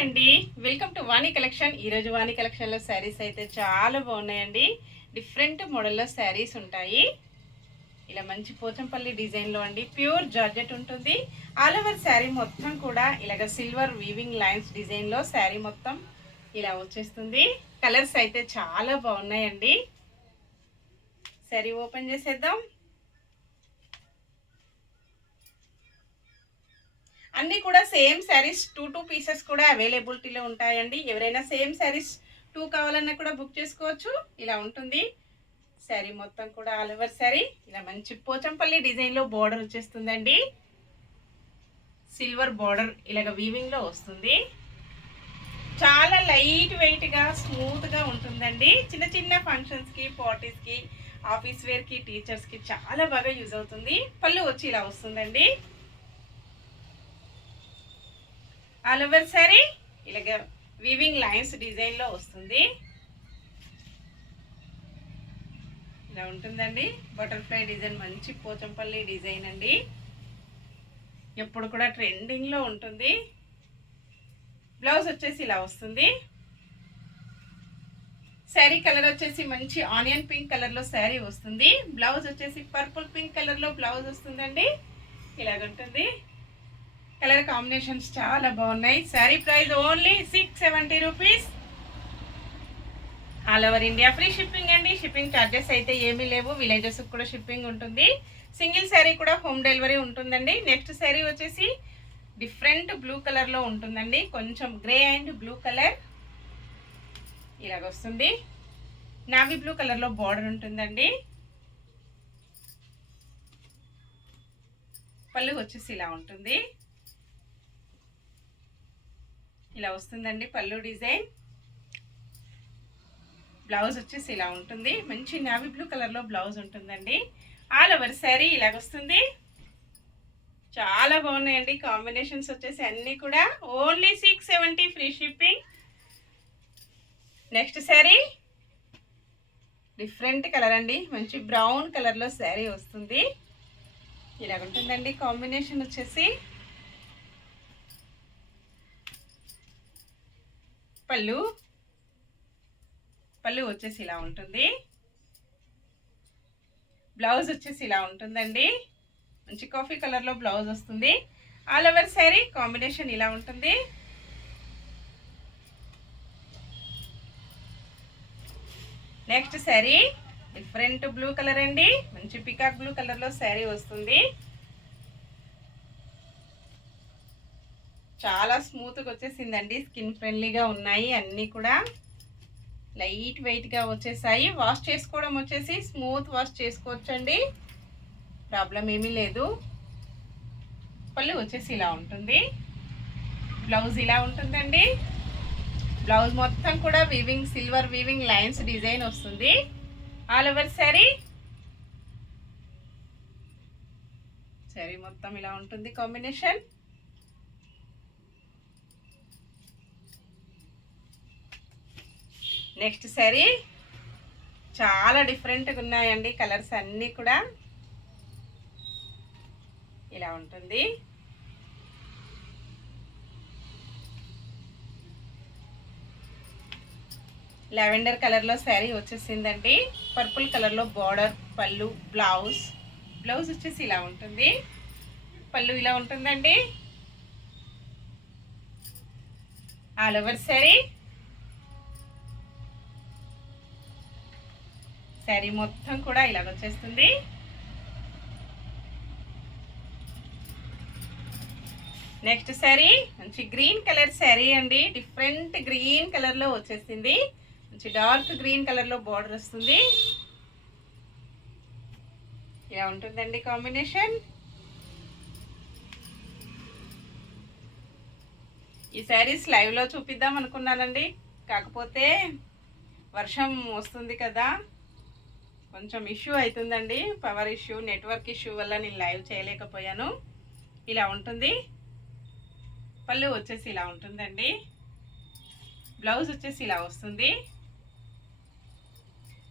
అండి, welcome to Vani collection. ఈరోజు వాణి కలెక్షన్లో శారీస్ అయితే చాలా బాగున్నాయండి. డిఫరెంట్ మోడల్లో శారీస్ ఉంటాయి. ఇలా మంచి పోచంపల్లి డిజైన్లో అండి, ప్యూర్ జార్జెట్ ఉంటుంది. ఆల్ ఓవర్ శారీ మొత్తం కూడా ఇలాగ సిల్వర్ వీవింగ్ లైన్స్ డిజైన్లో శారీ మొత్తం ఇలా వచ్చేస్తుంది. కలర్స్ అయితే చాలా బాగున్నాయండి. శారీ ఓపెన్ చేసేద్దాం. అన్నీ కూడా సేమ్ శారీస్, టూ పీసెస్ కూడా అవైలబిలిటీలో ఉంటాయండి. ఎవరైనా సేమ్ శారీస్ 2 కావాలన్నా కూడా బుక్ చేసుకోవచ్చు. ఇలా ఉంటుంది శారీ మొత్తం కూడా. ఆల్ ఓవర్ శారీ ఇలా మంచి పోచంపల్లి డిజైన్లో బార్డర్ వచ్చేస్తుందండి. సిల్వర్ బార్డర్ ఇలాగ వీవింగ్లో వస్తుంది. చాలా లైట్ వెయిట్గా స్మూత్గా ఉంటుందండి. చిన్న చిన్న ఫంక్షన్స్కి, పార్టీస్కి, ఆఫీస్ వేర్కి, టీచర్స్కి చాలా బాగా యూజ్ అవుతుంది. పళ్ళు వచ్చి ఇలా వస్తుందండి. ఆల్ ఓవర్ శారీ ఇలాగ వీవింగ్ లైన్స్ డిజైన్లో వస్తుంది. ఇలా ఉంటుందండి. బటర్ఫ్లై డిజైన్, మంచి పోచంపల్లి డిజైన్ అండి. ఎప్పుడు కూడా ట్రెండింగ్లో ఉంటుంది. బ్లౌజ్ వచ్చేసి ఇలా వస్తుంది. శారీ కలర్ వచ్చేసి మంచి ఆనియన్ పింక్ కలర్లో శారీ వస్తుంది. బ్లౌజ్ వచ్చేసి పర్పుల్ పింక్ కలర్లో బ్లౌజ్ వస్తుందండి. ఇలాగుంటుంది. కలర్ కాంబినేషన్స్ చాలా బాగున్నాయి. Sari price only 670 rupees. All over India free shipping అండి. షిప్పింగ్ ఛార్జెస్ అయితే ఏమీ లేవు. విలేజెస్ కూడా షిప్పింగ్ ఉంటుంది. సింగిల్ శారీ కూడా హోమ్ డెలివరీ ఉంటుందండి. నెక్స్ట్ శారీ వచ్చేసి డిఫరెంట్ బ్లూ కలర్లో ఉంటుందండి. కొంచెం గ్రే అండ్ బ్లూ కలర్ ఇలాగ వస్తుంది. నావీ బ్లూ కలర్లో బార్డర్ ఉంటుందండి. పళ్ళు వచ్చేసి ఇలా ఉంటుంది. ఇలా వస్తుందండి పళ్ళు డిజైన్. బ్లౌజ్ వచ్చేసి ఇలా ఉంటుంది. మంచి నావీ బ్లూ కలర్లో బ్లౌజ్ ఉంటుందండి. ఆల్ ఓవర్ శారీ ఇలాగ వస్తుంది. చాలా బాగున్నాయండి. కాంబినేషన్స్ వచ్చేసి అన్నీ కూడా only 670 free shipping. Next sari different colour అండి. మంచి బ్రౌన్ కలర్లో శారీ వస్తుంది. ఇలాగ ఉంటుందండి కాంబినేషన్ వచ్చేసి. పళ్ళు వచ్చేసి ఇలా ఉంటుంది. బ్లౌజ్ వచ్చేసి ఇలా ఉంటుందండి. మంచి కాఫీ కలర్లో బ్లౌజ్ వస్తుంది. ఆల్ ఓవర్ శారీ కాంబినేషన్ ఇలా ఉంటుంది. Next sari different blue colour అండి. మంచి పికాక్ బ్లూ కలర్లో శారీ వస్తుంది. చాలా స్మూత్గా వచ్చేసిందండి. స్కిన్ ఫ్రెండ్లీగా ఉన్నాయి. అన్నీ కూడా లైట్ వెయిట్గా వచ్చేసాయి. వాష్ చేసుకోవడం వచ్చేసి స్మూత్ వాష్ చేసుకోవచ్చండి, ప్రాబ్లం ఏమీ లేదు. పళ్ళు వచ్చేసి ఇలా ఉంటుంది. బ్లౌజ్ ఇలా ఉంటుందండి. బ్లౌజ్ మొత్తం కూడా weaving, silver weaving lines design వస్తుంది. ఆల్ ఓవర్ శారీ మొత్తం ఇలా ఉంటుంది కాంబినేషన్. నెక్స్ట్ శారీ చాలా డిఫరెంట్గా ఉన్నాయండి. కలర్స్ అన్నీ కూడా ఇలా ఉంటుంది. లావెండర్ కలర్లో శారీ వచ్చేసిందండి. పర్పుల్ కలర్లో బార్డర్, పళ్ళు, బ్లౌజ్ వచ్చేసి ఇలా ఉంటుంది. పళ్ళు ఇలా ఉంటుందండి. ఆల్ ఓవర్ శారీ మొత్తం కూడా ఇలాగ వచ్చేస్తుంది. నెక్స్ట్ శారీ మంచి గ్రీన్ కలర్ శారీ అండి. డిఫరెంట్ గ్రీన్ కలర్లో వచ్చేసింది. మంచి డార్క్ గ్రీన్ కలర్లో బార్డర్ వస్తుంది. ఇలా ఉంటుందండి కాంబినేషన్. ఈ శారీస్ లైవ్లో చూపిద్దాం అనుకున్నానండి, కాకపోతే వర్షం వస్తుంది కదా, కొంచెం ఇష్యూ అవుతుందండి. పవర్ ఇష్యూ, నెట్వర్క్ ఇష్యూ వల్ల నేను లైవ్ చేయలేకపోయాను. ఇలా ఉంటుంది. పళ్ళు వచ్చేసి ఇలా ఉంటుందండి. బ్లౌజ్ వచ్చేసి ఇలా వస్తుంది.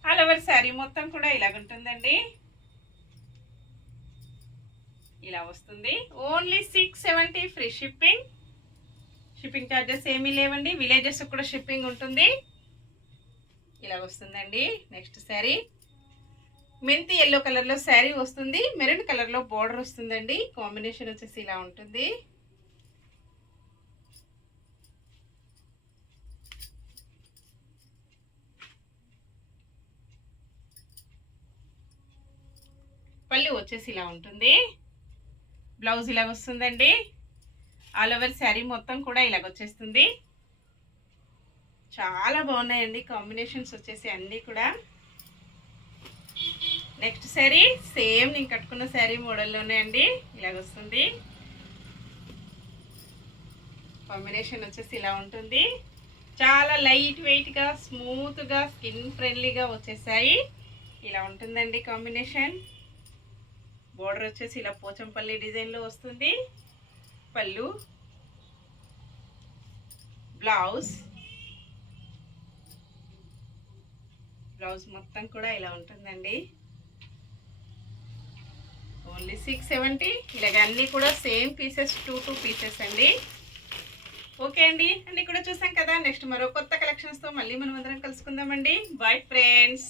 ఆల్ ఓవర్ శారీ మొత్తం కూడా ఇలాగ ఉంటుందండి. ఇలా వస్తుంది. Only 670 free shipping. Shipping charges ఏమీ లేవండి. విలేజెస్ కూడా షిప్పింగ్ ఉంటుంది. ఇలా వస్తుందండి. నెక్స్ట్ శారీ మెంతి ఎల్లో కలర్లో శారీ వస్తుంది. మెరూన్ కలర్లో బోర్డర్ వస్తుందండి. కాంబినేషన్ వచ్చేసి ఇలా ఉంటుంది. పళ్ళు వచ్చేసి ఇలా ఉంటుంది. బ్లౌజ్ ఇలా వస్తుందండి. ఆల్ ఓవర్ శారీ మొత్తం కూడా ఇలాగ వచ్చేస్తుంది. చాలా బాగున్నాయండి కాంబినేషన్స్ వచ్చేసి అన్నీ కూడా. నెక్స్ట్ శారీ సేమ్ నేను కట్టుకున్న శారీ మోడల్లోనే అండి. ఇలాగ వస్తుంది. కాంబినేషన్ వచ్చేసి ఇలా ఉంటుంది. చాలా లైట్ వెయిట్గా స్మూత్గా స్కిన్ ఫ్రెండ్లీగా వచ్చేసాయి. ఇలా ఉంటుందండి కాంబినేషన్. బోర్డర్ వచ్చేసి ఇలా పోచంపల్లి డిజైన్లో వస్తుంది. పళ్ళు, బ్లౌజ్ మొత్తం కూడా ఇలా ఉంటుందండి. ఓన్లీ 670. ఇలాగ అన్నీ కూడా సేమ్ పీసెస్ 2 పీసెస్ అండి. ఓకే అండి, అన్నీ కూడా చూసాం కదా. నెక్స్ట్ మరో కొత్త కలెక్షన్స్తో మళ్ళీ మనం అందరం కలుసుకుందామండి. Bye friends.